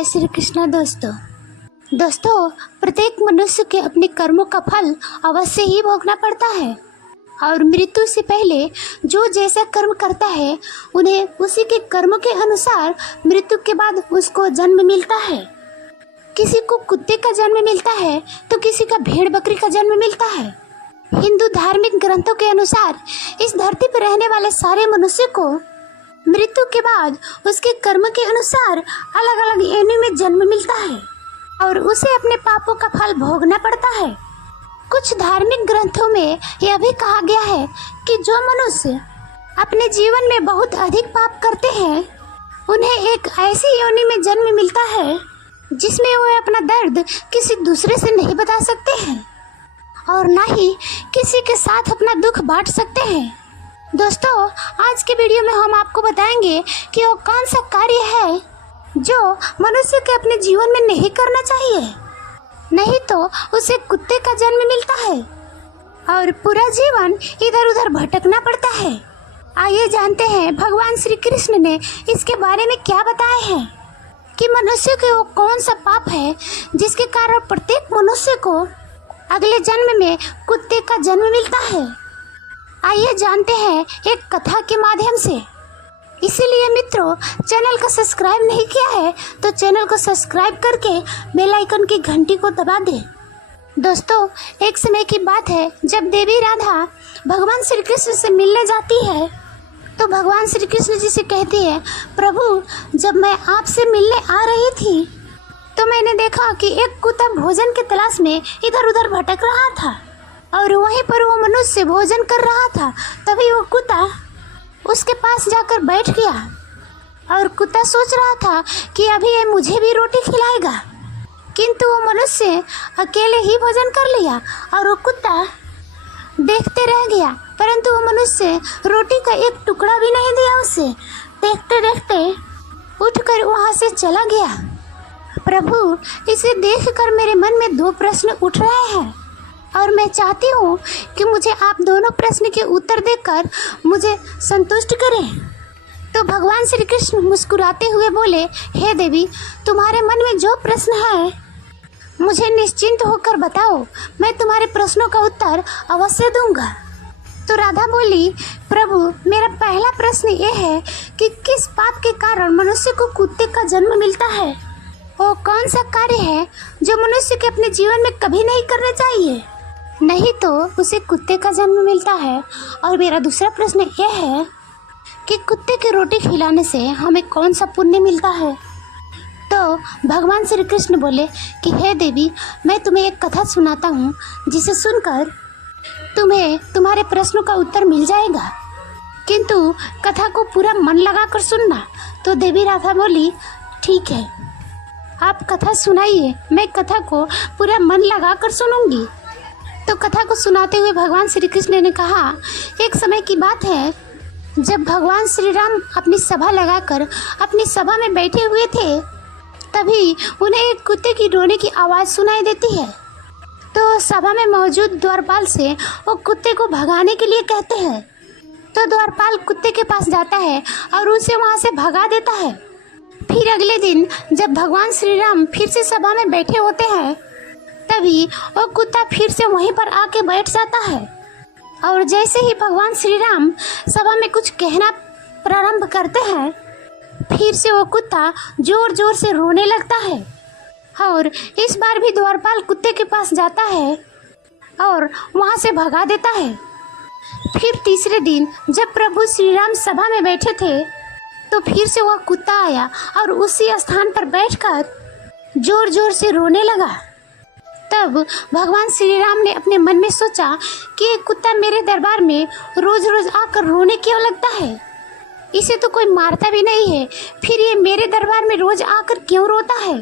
जय श्री कृष्ण। दोस्तों प्रत्येक मनुष्य के अपने कर्मों का फल अवश्य ही भोगना पड़ता है और मृत्यु से पहले जो जैसा कर्म करता है उन्हें उसी के कर्मों के अनुसार मृत्यु के बाद उसको जन्म मिलता है। किसी को कुत्ते का जन्म मिलता है तो किसी का भेड़ बकरी का जन्म मिलता है। हिंदू धार्मिक ग्रंथों के अनुसार इस धरती पर रहने वाले सारे मनुष्य को मृत्यु के बाद उसके कर्म के अनुसार अलग अलग योनि में जन्म मिलता है और उसे अपने पापों का फल भोगना पड़ता है। कुछ धार्मिक ग्रंथों में यह भी कहा गया है कि जो मनुष्य अपने जीवन में बहुत अधिक पाप करते हैं उन्हें एक ऐसी योनि में जन्म मिलता है जिसमें वे अपना दर्द किसी दूसरे से नहीं बता सकते हैं और न ही किसी के साथ अपना दुख बांट सकते हैं। दोस्तों आज के वीडियो में हम आपको बताएंगे कि वो कौन सा कार्य है जो मनुष्य के अपने जीवन में नहीं करना चाहिए, नहीं तो उसे कुत्ते का जन्म मिलता है और पूरा जीवन इधर उधर भटकना पड़ता है। आइए जानते हैं भगवान श्री कृष्ण ने इसके बारे में क्या बताए हैं कि मनुष्य के वो कौन सा पाप है जिसके कारण प्रत्येक मनुष्य को अगले जन्म में कुत्ते का जन्म मिलता है। आइए जानते हैं एक कथा के माध्यम से। इसीलिए मित्रों चैनल को सब्सक्राइब नहीं किया है तो चैनल को सब्सक्राइब करके बेल आइकन की घंटी को दबा दें। दोस्तों एक समय की बात है जब देवी राधा भगवान श्री कृष्ण से मिलने जाती है तो भगवान श्री कृष्ण जी से कहती है, प्रभु जब मैं आपसे मिलने आ रही थी तो मैंने देखा कि एक कुत्ता भोजन की तलाश में इधर उधर भटक रहा था और वहीं पर वो मनुष्य भोजन कर रहा था। तभी वो कुत्ता उसके पास जाकर बैठ गया और कुत्ता सोच रहा था कि अभी ये मुझे भी रोटी खिलाएगा, किंतु वो मनुष्य अकेले ही भोजन कर लिया और वो कुत्ता देखते रह गया, परंतु वो मनुष्य रोटी का एक टुकड़ा भी नहीं दिया उसे। देखते देखते उठकर वहाँ से चला गया। प्रभु इसे देखकर मेरे मन में दो प्रश्न उठ रहे हैं और मैं चाहती हूँ कि मुझे आप दोनों प्रश्न के उत्तर देकर मुझे संतुष्ट करें। तो भगवान श्री कृष्ण मुस्कुराते हुए बोले, हे देवी तुम्हारे मन में जो प्रश्न है मुझे निश्चिंत होकर बताओ, मैं तुम्हारे प्रश्नों का उत्तर अवश्य दूंगा। तो राधा बोली, प्रभु मेरा पहला प्रश्न ये है कि किस पाप के कारण मनुष्य को कुत्ते का जन्म मिलता है। वो कौन सा कार्य है जो मनुष्य के अपने जीवन में कभी नहीं करना चाहिए, नहीं तो उसे कुत्ते का जन्म मिलता है। और मेरा दूसरा प्रश्न यह है कि कुत्ते की रोटी खिलाने से हमें कौन सा पुण्य मिलता है। तो भगवान श्री कृष्ण बोले कि हे देवी मैं तुम्हें एक कथा सुनाता हूँ जिसे सुनकर तुम्हें तुम्हारे प्रश्नों का उत्तर मिल जाएगा, किंतु कथा को पूरा मन लगाकर सुनना। तो देवी राधा बोली, ठीक है आप कथा सुनाइए, मैं कथा को पूरा मन लगाकर सुनूंगी। तो कथा को सुनाते हुए भगवान श्री कृष्ण ने कहा, एक समय की बात है जब भगवान श्री राम अपनी सभा लगाकर अपनी सभा में बैठे हुए थे, तभी उन्हें एक कुत्ते की रोने की आवाज़ सुनाई देती है। तो सभा में मौजूद द्वारपाल से वो कुत्ते को भगाने के लिए कहते हैं। तो द्वारपाल कुत्ते के पास जाता है और उसे वहाँ से भगा देता है। फिर अगले दिन जब भगवान श्री राम फिर से सभा में बैठे होते हैं तभी वो कुत्ता फिर से वहीं पर आके बैठ जाता है और जैसे ही भगवान श्री राम सभा में कुछ कहना प्रारंभ करते हैं फिर से वो कुत्ता जोर जोर से रोने लगता है और इस बार भी द्वारपाल कुत्ते के पास जाता है और वहाँ से भगा देता है। फिर तीसरे दिन जब प्रभु श्री राम सभा में बैठे थे तो फिर से वह कुत्ता आया और उसी स्थान पर बैठकर जोर जोर से रोने लगा। तब भगवान श्री राम ने अपने मन में सोचा कि ये कुत्ता मेरे दरबार में रोज रोज आकर रोने क्यों लगता है, इसे तो कोई मारता भी नहीं है, फिर ये मेरे दरबार में रोज आकर क्यों रोता है।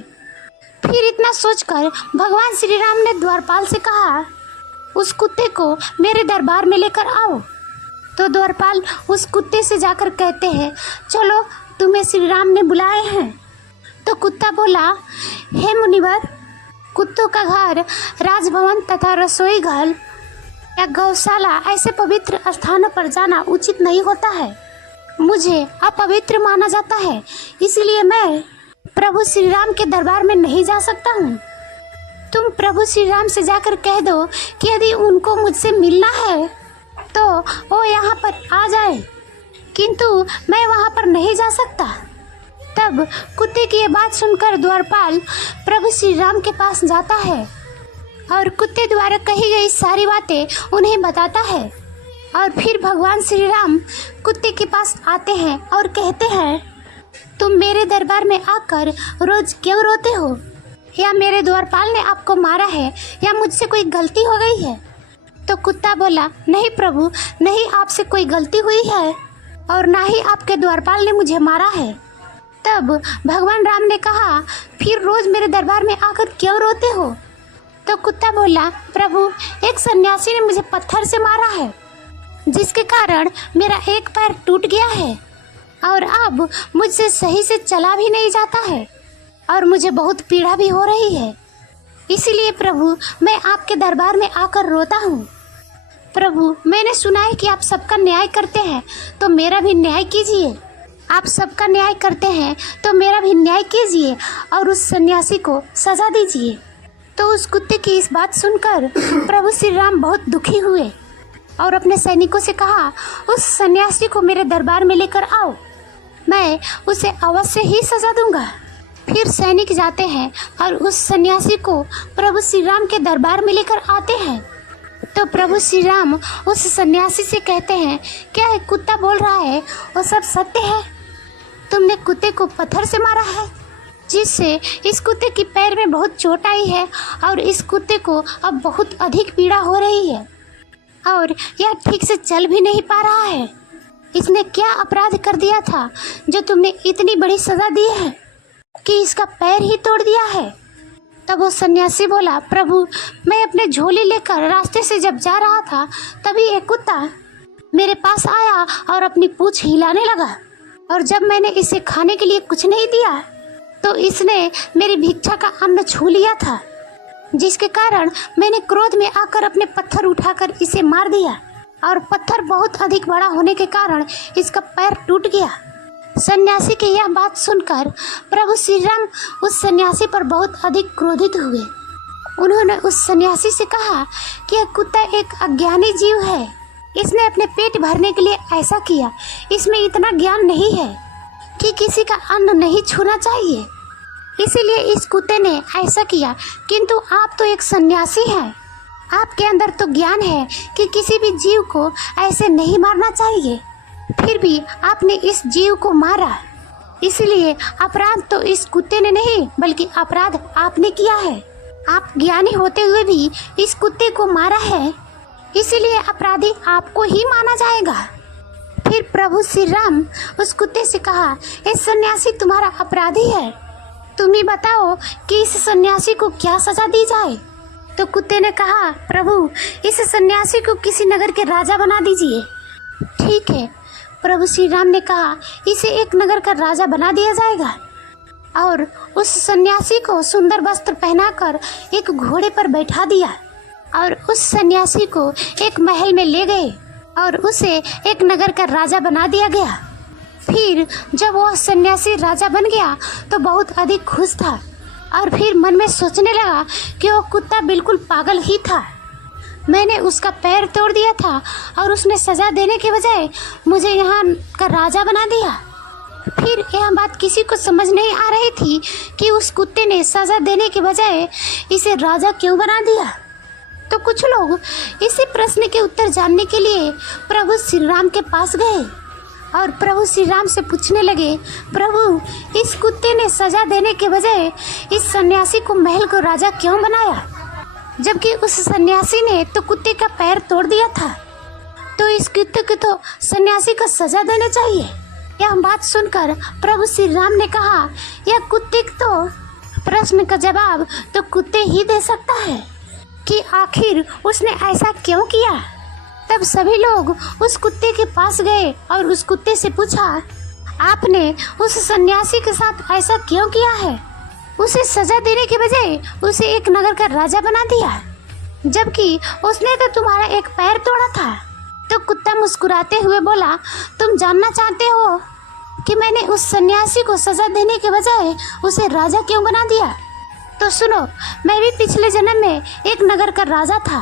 फिर इतना सोचकर भगवान श्री राम ने द्वारपाल से कहा, उस कुत्ते को मेरे दरबार में लेकर आओ। तो द्वारपाल उस कुत्ते से जाकर कहते हैं, चलो तुम्हें श्री राम ने बुलाए हैं। तो कुत्ता बोला, हे मुनिवर कुत्तों का घर राजभवन तथा रसोई घर या गौशाला ऐसे पवित्र स्थानों पर जाना उचित नहीं होता है, मुझे अपवित्र माना जाता है, इसलिए मैं प्रभु श्री राम के दरबार में नहीं जा सकता हूँ। तुम प्रभु श्री राम से जाकर कह दो कि यदि उनको मुझसे मिलना है तो वो यहाँ पर आ जाए, किंतु मैं वहाँ पर नहीं जा सकता। तब कुत्ते की ये बात सुनकर द्वारपाल प्रभु श्री राम के पास जाता है और कुत्ते द्वारा कही गई सारी बातें उन्हें बताता है। और फिर भगवान श्री राम कुत्ते के पास आते हैं और कहते हैं, तुम मेरे दरबार में आकर रोज क्यों रोते हो? या मेरे द्वारपाल ने आपको मारा है या मुझसे कोई गलती हो गई है? तो कुत्ता बोला, नहीं प्रभु, नहीं आपसे कोई गलती हुई है और ना ही आपके द्वारपाल ने मुझे मारा है। तब भगवान राम ने कहा, फिर रोज मेरे दरबार में आकर क्यों रोते हो? तो कुत्ता बोला, प्रभु, एक सन्यासी ने मुझे पत्थर से मारा है, जिसके कारण मेरा एक पैर टूट गया है और अब मुझसे सही से चला भी नहीं जाता है और मुझे बहुत पीड़ा भी हो रही है। इसीलिए प्रभु, मैं आपके दरबार में आकर रोता हूँ। प्रभु, मैंने सुना है कि आप सबका न्याय करते हैं, तो मेरा भी न्याय कीजिए। आप सबका न्याय करते हैं तो मेरा भी न्याय कीजिए और उस सन्यासी को सजा दीजिए। तो उस कुत्ते की इस बात सुनकर प्रभु श्री राम बहुत दुखी हुए और अपने सैनिकों से कहा, उस सन्यासी को मेरे दरबार में लेकर आओ, मैं उसे अवश्य ही सजा दूंगा। फिर सैनिक जाते हैं और उस सन्यासी को प्रभु श्री राम के दरबार में लेकर आते हैं। तो प्रभु श्री राम उस सन्यासी से कहते हैं, क्या एक कुत्ता बोल रहा है वो सब सत्य है? तुमने कुत्ते को पत्थर से मारा है, जिससे इस कुत्ते की पैर में बहुत चोट आई है और इस कुत्ते को अब बहुत अधिक पीड़ा हो रही है और यह ठीक से चल भी नहीं पा रहा है। इसने क्या अपराध कर दिया था जो तुमने इतनी बड़ी सजा दी है कि इसका पैर ही तोड़ दिया है? तब वो सन्यासी बोला, प्रभु, मैं अपने झोली लेकर रास्ते से जब जा रहा था तभी एक कुत्ता मेरे पास आया और अपनी पूंछ हिलाने लगा और जब मैंने इसे खाने के लिए कुछ नहीं दिया तो इसने मेरी भिक्षा का अन्न छू लिया था, जिसके कारण मैंने क्रोध में आकर अपने पत्थर उठाकर इसे मार दिया और पत्थर बहुत अधिक बड़ा होने के कारण इसका पैर टूट गया। सन्यासी की यह बात सुनकर प्रभु श्री राम उस सन्यासी पर बहुत अधिक क्रोधित हुए। उन्होंने उस सन्यासी से कहा कि यह कुत्ता एक अज्ञानी जीव है, इसने अपने पेट भरने के लिए ऐसा किया। इसमें इतना ज्ञान नहीं है कि किसी का अन्न नहीं छूना चाहिए, इसीलिए इस कुत्ते ने ऐसा किया। किंतु आप तो एक सन्यासी हैं, आपके अंदर तो ज्ञान है कि किसी भी जीव को ऐसे नहीं मारना चाहिए, फिर भी आपने इस जीव को मारा। इसलिए अपराध तो इस कुत्ते ने नहीं बल्कि अपराध आपने किया है। आप ज्ञानी होते हुए भी इस कुत्ते को मारा है, इसीलिए अपराधी आपको ही माना जाएगा। फिर प्रभु श्री राम उस कुत्ते से कहा, इस सन्यासी तुम्हारा अपराधी है, तुम ही बताओ कि इस सन्यासी को क्या सजा दी जाए। तो कुत्ते ने कहा, प्रभु, इस सन्यासी को किसी नगर के राजा बना दीजिए। ठीक है, प्रभु श्री राम ने कहा, इसे एक नगर का राजा बना दिया जाएगा और उस सन्यासी को सुंदर वस्त्र पहनाकर एक घोड़े पर बैठा दिया और उस सन्यासी को एक महल में ले गए और उसे एक नगर का राजा बना दिया गया। फिर जब वह सन्यासी राजा बन गया तो बहुत अधिक खुश था और फिर मन में सोचने लगा कि वो कुत्ता बिल्कुल पागल ही था। मैंने उसका पैर तोड़ दिया था और उसने सजा देने के बजाय मुझे यहाँ का राजा बना दिया। फिर यह बात किसी को समझ नहीं आ रही थी कि उस कुत्ते ने सजा देने के बजाय इसे राजा क्यों बना दिया। तो कुछ लोग इसी प्रश्न के उत्तर जानने के लिए प्रभु श्री राम के पास गए और प्रभु श्री राम से पूछने लगे, प्रभु, इस कुत्ते ने सजा देने के बजाय इस सन्यासी को महल को राजा क्यों बनाया, जबकि उस सन्यासी ने तो कुत्ते का पैर तोड़ दिया था। तो इस कुत्ते को तो सन्यासी को सजा देना चाहिए। यह बात सुनकर प्रभु श्री राम ने कहा, यह कुत्ते तो प्रश्न का जवाब तो कुत्ते ही दे सकता है कि आखिर उसने ऐसा क्यों किया। तब सभी लोग उस कुत्ते के पास गए और उस कुत्ते से पूछा, आपने उस सन्यासी के साथ ऐसा क्यों किया है? उसे सजा देने के बजाय उसे एक नगर का राजा बना दिया, जबकि उसने तो तुम्हारा एक पैर तोड़ा था। तो कुत्ता मुस्कुराते हुए बोला, तुम जानना चाहते हो कि मैंने उस सन्यासी को सजा देने के बजाय उसे राजा क्यों बना दिया। तो सुनो, मैं भी पिछले जन्म में एक नगर का राजा था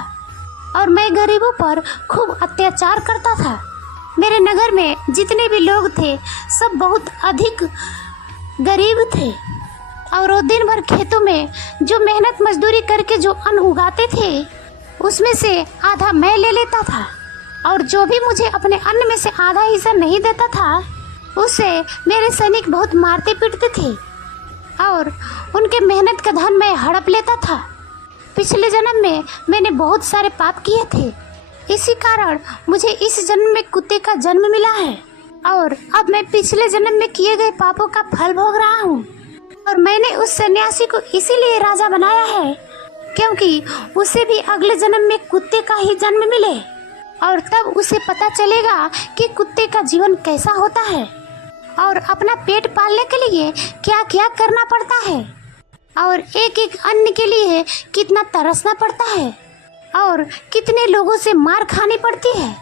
और मैं गरीबों पर खूब अत्याचार करता था। मेरे नगर में जितने भी लोग थे सब बहुत अधिक गरीब थे और वो दिन भर खेतों में जो मेहनत मजदूरी करके जो अन्न उगाते थे उसमें से आधा मैं ले लेता था और जो भी मुझे अपने अन्न में से आधा हिस्सा नहीं देता था उसे मेरे सैनिक बहुत मारते पीटते थे और उनके मेहनत का धन मैं हड़प लेता था। पिछले जन्म में मैंने बहुत सारे पाप किए थे, इसी कारण मुझे इस जन्म में कुत्ते का जन्म मिला है और अब मैं पिछले जन्म में किए गए पापों का फल भोग रहा हूँ। और मैंने उस सन्यासी को इसीलिए राजा बनाया है क्योंकि उसे भी अगले जन्म में कुत्ते का ही जन्म मिले और तब उसे पता चलेगा कि कुत्ते का जीवन कैसा होता है और अपना पेट पालने के लिए क्या क्या करना पड़ता है और एक एक अन्न के लिए कितना तरसना पड़ता है और कितने लोगों से मार खानी पड़ती है।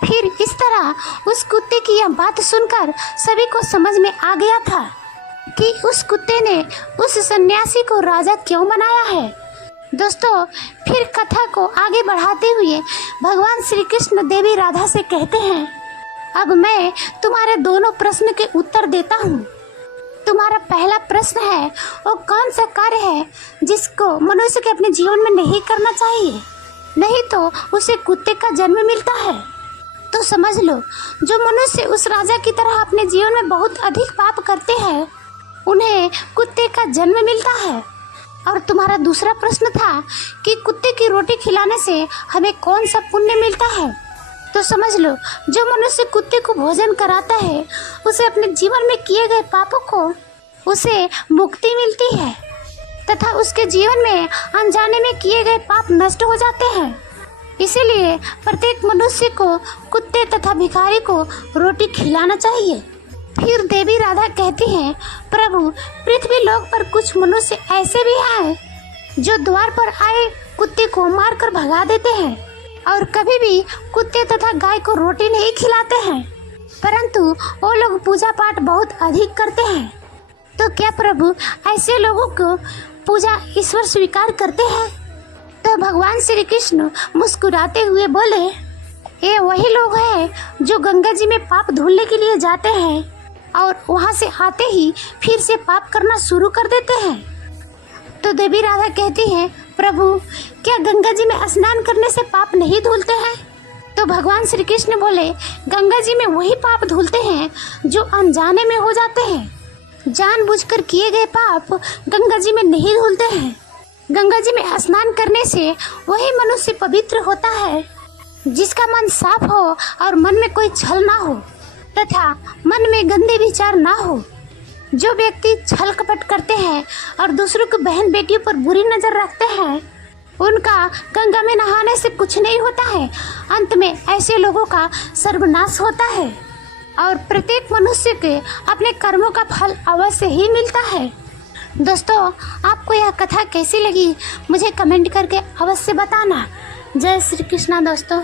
फिर इस तरह उस कुत्ते की यह बात सुनकर सभी को समझ में आ गया था कि उस कुत्ते ने उस सन्यासी को राजा क्यों बनाया है। दोस्तों, फिर कथा को आगे बढ़ाते हुए भगवान श्री कृष्ण देवी राधा से कहते हैं, अब मैं तुम्हारे दोनों प्रश्न के उत्तर देता हूँ। तुम्हारा पहला प्रश्न है, वो कौन सा कार्य है जिसको मनुष्य के अपने जीवन में नहीं करना चाहिए, नहीं तो उसे कुत्ते का जन्म मिलता है। तो समझ लो, जो मनुष्य उस राजा की तरह अपने जीवन में बहुत अधिक पाप करते हैं उन्हें कुत्ते का जन्म मिलता है। और तुम्हारा दूसरा प्रश्न था कि कुत्ते की रोटी खिलाने से हमें कौन सा पुण्य मिलता है। तो समझ लो, जो मनुष्य कुत्ते को भोजन कराता है उसे अपने जीवन में किए गए पापों को उसे मुक्ति मिलती है तथा उसके जीवन में अनजाने में किए गए पाप नष्ट हो जाते हैं। इसीलिए प्रत्येक मनुष्य को कुत्ते तथा भिखारी को रोटी खिलाना चाहिए। फिर देवी राधा कहती हैं, प्रभु, पृथ्वी लोक पर कुछ मनुष्य ऐसे भी हैं जो द्वार पर आए कुत्ते को मारकर भगा देते हैं और कभी भी कुत्ते तथा गाय को रोटी नहीं खिलाते हैं, परंतु वो लोग पूजा पाठ बहुत अधिक करते हैं। तो क्या प्रभु ऐसे लोगों को पूजा ईश्वर स्वीकार करते हैं? तो भगवान श्री कृष्ण मुस्कुराते हुए बोले, ये वही लोग हैं जो गंगा जी में पाप धुलने के लिए जाते हैं और वहाँ से आते ही फिर से पाप करना शुरू कर देते हैं। तो देवी राधा कहती हैं, प्रभु, क्या गंगा जी में स्नान करने से पाप नहीं धुलते हैं? तो भगवान श्री कृष्ण बोले, गंगा जी में वही पाप धुलते हैं जो अनजाने में हो जाते हैं। जानबूझकर किए गए पाप गंगा जी में नहीं धुलते हैं। गंगा जी में स्नान करने से वही मनुष्य पवित्र होता है जिसका मन साफ हो और मन में कोई छल ना हो तथा मन में गंदे विचार ना हो। जो व्यक्ति छल कपट करते हैं और दूसरों की बहन बेटियों पर बुरी नजर रखते हैं उनका गंगा में नहाने से कुछ नहीं होता है। अंत में ऐसे लोगों का सर्वनाश होता है और प्रत्येक मनुष्य के अपने कर्मों का फल अवश्य ही मिलता है। दोस्तों, आपको यह कथा कैसी लगी मुझे कमेंट करके अवश्य बताना। जय श्री कृष्णा दोस्तों।